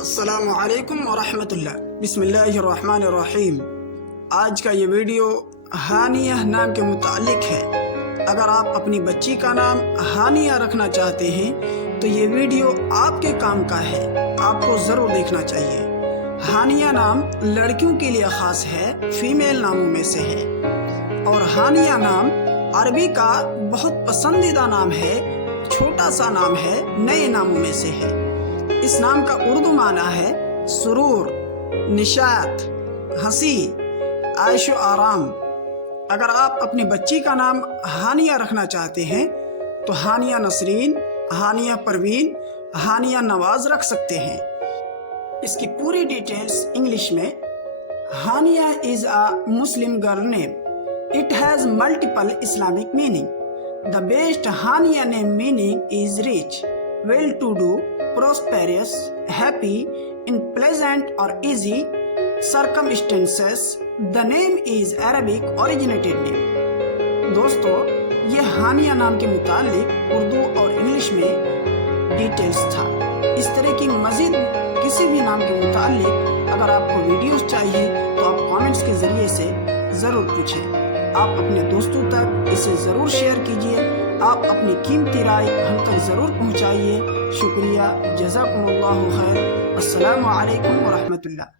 السلام علیکم ورحمۃ اللہ۔ بسم اللہ الرحمن الرحیم۔ آج کا یہ ویڈیو ہانیہ نام کے متعلق ہے۔ اگر آپ اپنی بچی کا نام ہانیہ رکھنا چاہتے ہیں تو یہ ویڈیو آپ کے کام کا ہے، آپ کو ضرور دیکھنا چاہیے۔ ہانیہ نام لڑکیوں کے لیے خاص ہے، فیمیل ناموں میں سے ہے، اور ہانیہ نام عربی کا بہت پسندیدہ نام ہے، چھوٹا سا نام ہے، نئے ناموں میں سے ہے۔ اس نام کا اردو معنی ہے سرور، نشاط، ہنسی، عیش و آرام۔ اگر آپ اپنی بچی کا نام ہانیہ رکھنا چاہتے ہیں تو ہانیہ نسرین، ہانیہ پروین، ہانیہ نواز رکھ سکتے ہیں۔ اس کی پوری ڈیٹیلز انگلش میں۔ Haniya is a Muslim girl name. It has multiple Islamic meaning. The best Haniya name meaning is rich, well-to-do, prosperous, happy, in pleasant or easy circumstances. The name is Arabic originated name. دوستو، یہ ہانیہ نام کے متعلق اردو اور English میں details تھا۔ اس طرح کی مزید کسی بھی نام کے متعلق اگر آپ کو ویڈیوز چاہیے تو آپ کامنٹس کے ذریعے سے ضرور پوچھیں۔ آپ اپنے دوستوں تک اسے ضرور شیئر کیجیے۔ آپ اپنی قیمتی رائے ہم تک ضرور پہنچائیے۔ شکریہ، جزاکم اللہ خیر۔ السلام علیکم ورحمۃ اللہ۔